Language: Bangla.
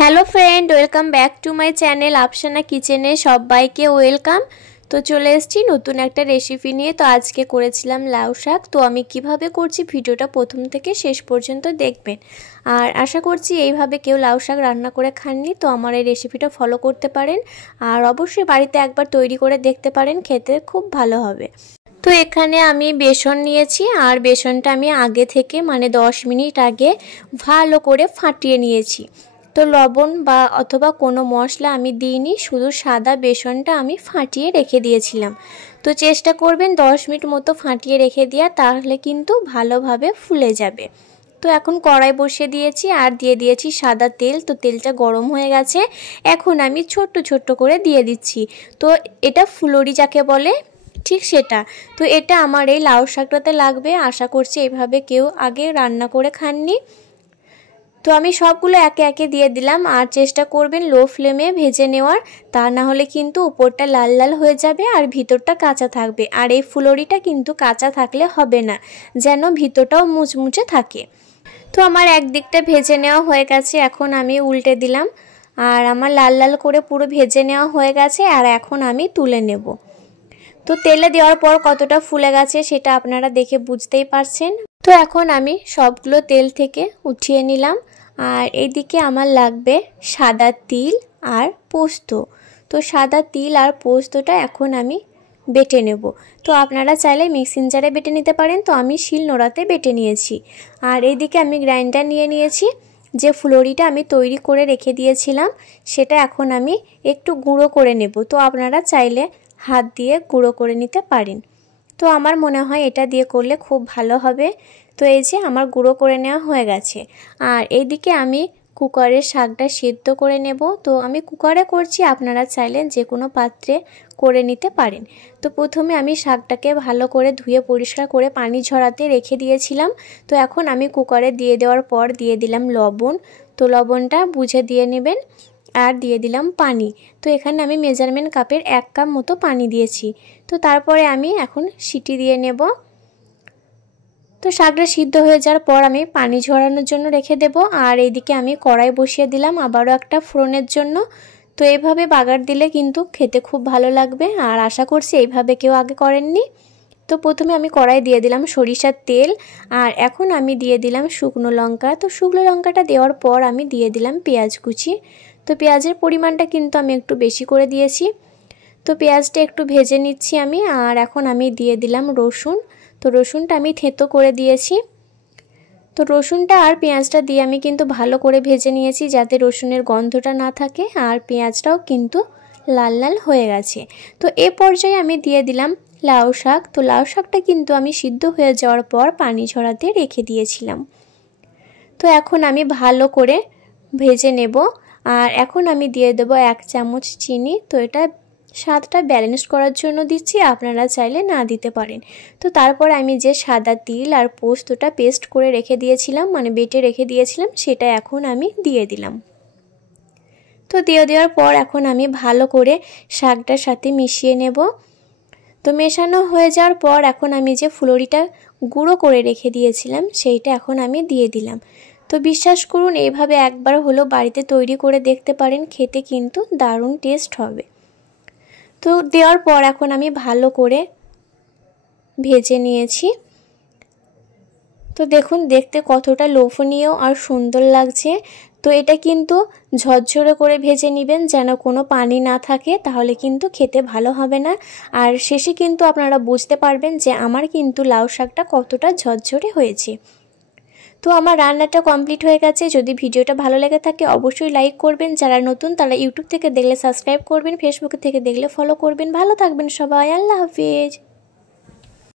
Hello friend, welcome back to my channel Afsana কিচেনে সবাইকে ওয়েলকাম। তো চলে এসেছি নতুন একটা রেসিপি নিয়ে। তো আজকে করেছিলাম লাউ শাক। তো আমি কিভাবে করছি ভিডিওটা প্রথম থেকে শেষ পর্যন্ত দেখবেন। আর আশা করছি এইভাবে কেউ লাউ শাক রান্না করে খাননি, তো আমার এই রেসিপিটা ফলো করতে পারেন। আর অবশ্যই বাড়িতে একবার তৈরি করে দেখতে পারেন, খেতে খুব ভালো হবে। তো এখানে আমি বেসন নিয়েছি, আর বেসনটা আমি আগে থেকে 10 মিনিট আগে ভালো করে ফাটিয়ে নিয়েছি। তো লবণ বা অথবা কোনো মশলা আমি দিইনি, শুধু সাদা বেসনটা আমি ফাটিয়ে রেখে দিয়েছিলাম। তো চেষ্টা করবেন 10 মিনিট মতো ফাটিয়ে রেখে দেওয়া, তাহলে কিন্তু ভালোভাবে ফুলে যাবে। তো এখন কড়াই বসিয়ে দিয়েছি আর দিয়ে দিয়েছি সাদা তেল। তো তেলটা গরম হয়ে গেছে, এখন আমি ছোট্ট ছোট্ট করে দিয়ে দিচ্ছি। তো এটা ফুলুরি যাকে বলে, ঠিক সেটা। তো এটা আমার এই লাউ শাকটাতে লাগবে। আশা করছি এইভাবে কেউ আগে রান্না করে খাননি। তো আমি সবগুলো একে একে দিয়ে দিলাম, আর চেষ্টা করবেন লো ফ্লেমে ভেজে নেওয়ার, তা না হলে কিন্তু উপরটা লাল লাল হয়ে যাবে আর ভিতরটা কাঁচা থাকবে। আর এই ফুলুরিটা কিন্তু কাঁচা থাকলে হবে না, যেন ভিতরটাও মুচমুচে থাকে। তো আমার একদিকটা ভেজে নেওয়া হয়ে গেছে, এখন আমি উল্টে দিলাম। আর আমার লাল লাল করে পুরো ভেজে নেওয়া হয়ে গেছে, আর এখন আমি তুলে নেব। তো তেলে দেওয়ার পর কতটা ফুলে গেছে সেটা আপনারা দেখে বুঝতেই পারছেন। তো এখন আমি সবগুলো তেল থেকে উঠিয়ে নিলাম। আর এইদিকে আমার লাগবে সাদা তিল আর পোস্ত। তো সাদা তিল আর পোস্তটা এখন আমি বেটে নেব। তো আপনারা চাইলে মিক্সিং জারে বেটে নিতে পারেন, তো আমি শিলনোড়াতে বেটে নিয়েছি। আর এইদিকে আমি গ্রাইন্ডার নিয়ে নিয়েছি। যে ফুলুরিটা আমি তৈরি করে রেখে দিয়েছিলাম সেটা এখন আমি একটু গুঁড়ো করে নেব। তো আপনারা চাইলে হাত দিয়ে গুঁড়ো করে নিতে পারেন। তো আমার মনে হয় এটা দিয়ে করলে খুব ভালো হবে। তো এই যে আমার গুঁড়ো করে নেওয়া হয়ে গেছে। আর এইদিকে আমি কুকারের শাকটা সেদ্ধ করে নেব। তো আমি কুকারে করছি, আপনারা চাইলে যে কোনো পাত্রে করে নিতে পারেন। তো প্রথমে আমি শাকটাকে ভালো করে ধুয়ে পরিষ্কার করে পানি ঝরাতে রেখে দিয়েছিলাম। তো এখন আমি কুকারে দিয়ে দেওয়ার পর দিয়ে দিলাম লবণ। তো লবণটা বুঝে দিয়ে নেবেন। আর দিয়ে দিলাম পানি। তো এখানে আমি মেজারমেন্ট কাপের 1 কাপ মতো পানি দিয়েছি। তো তারপরে আমি এখন সিটি দিয়ে নেব। তো শাকটা সিদ্ধ হয়ে যাওয়ার পর আমি পানি ঝরানোর জন্য রেখে দেব। আর এইদিকে আমি কড়াই বসিয়ে দিলাম আবারও একটা ফোড়নের জন্য। তো এইভাবে বাগার দিলে কিন্তু খেতে খুব ভালো লাগবে, আর আশা করছি এইভাবে কেউ আগে করেননি। তো প্রথমে আমি কড়াই দিয়ে দিলাম সরিষার তেল, আর এখন আমি দিয়ে দিলাম শুকনো লঙ্কা। তো শুকনো লঙ্কাটা দেওয়ার পর আমি দিয়ে দিলাম পেঁয়াজ কুচি। তো পেঁয়াজের পরিমাণটা কিন্তু আমি একটু বেশি করে দিয়েছি। তো পেঁয়াজটা একটু ভেজে নিচ্ছি আমি। আর এখন আমি দিয়ে দিলাম রসুন। তো রসুনটা আমি থেঁতো করে দিয়েছি। তো রসুনটা আর পেঁয়াজটা দিয়ে আমি কিন্তু ভালো করে ভেজে নিয়েছি, যাতে রসুনের গন্ধটা না থাকে। আর পেঁয়াজটাও কিন্তু লাল লাল হয়ে গেছে। তো এ পর্যায়ে আমি দিয়ে দিলাম লাউ শাক। তো লাউ শাকটা কিন্তু আমি সিদ্ধ হয়ে যাওয়ার পর পানি ঝরাতে রেখে দিয়েছিলাম। তো এখন আমি ভালো করে ভেজে নেব। আর এখন আমি দিয়ে দেব 1 চামচ চিনি। তো এটা স্বাদটা ব্যালেন্স করার জন্য দিচ্ছি, আপনারা চাইলে না দিতে পারেন। তো তারপর আমি যে সাদা তিল আর পোস্তটা পেস্ট করে রেখে দিয়েছিলাম, বেটে রেখে দিয়েছিলাম, সেটা এখন আমি দিয়ে দিলাম। তো দিয়ে দেওয়ার পর এখন আমি ভালো করে শাকটার সাথে মিশিয়ে নেব। তো মেশানো হয়ে যাওয়ার পর এখন আমি যে ফুলুরিটা গুঁড়ো করে রেখে দিয়েছিলাম সেইটা এখন আমি দিয়ে দিলাম। তো বিশ্বাস করুন, এইভাবে একবার হলো বাড়িতে তৈরি করে দেখতে পারেন, খেতে কিন্তু দারুণ টেস্ট হবে। তো দেওয়ার পর এখন আমি ভালো করে ভেজে নিয়েছি। তো দেখুন দেখতে কতটা লোভনীয় আর সুন্দর লাগছে। তো এটা কিন্তু ঝরঝরে করে ভেজে নেবেন, যেন কোনো পানি না থাকে, তাহলে কিন্তু খেতে ভালো হবে না। আর শেষে কিন্তু আপনারা বুঝতে পারবেন যে আমার কিন্তু লাউ শাকটা কতটা ঝরঝরে হয়েছে। তো আমার রান্নাটা কমপ্লিট হয়ে গেছে। যদি ভিডিওটা ভালো লেগে থাকে অবশ্যই লাইক করবেন। যারা নতুন তারা ইউটিউব থেকে দেখলে সাবস্ক্রাইব করবেন, ফেসবুক থেকে দেখলে ফলো করবেন। ভালো থাকবেন সবাই, আল্লাহ হাফিজ।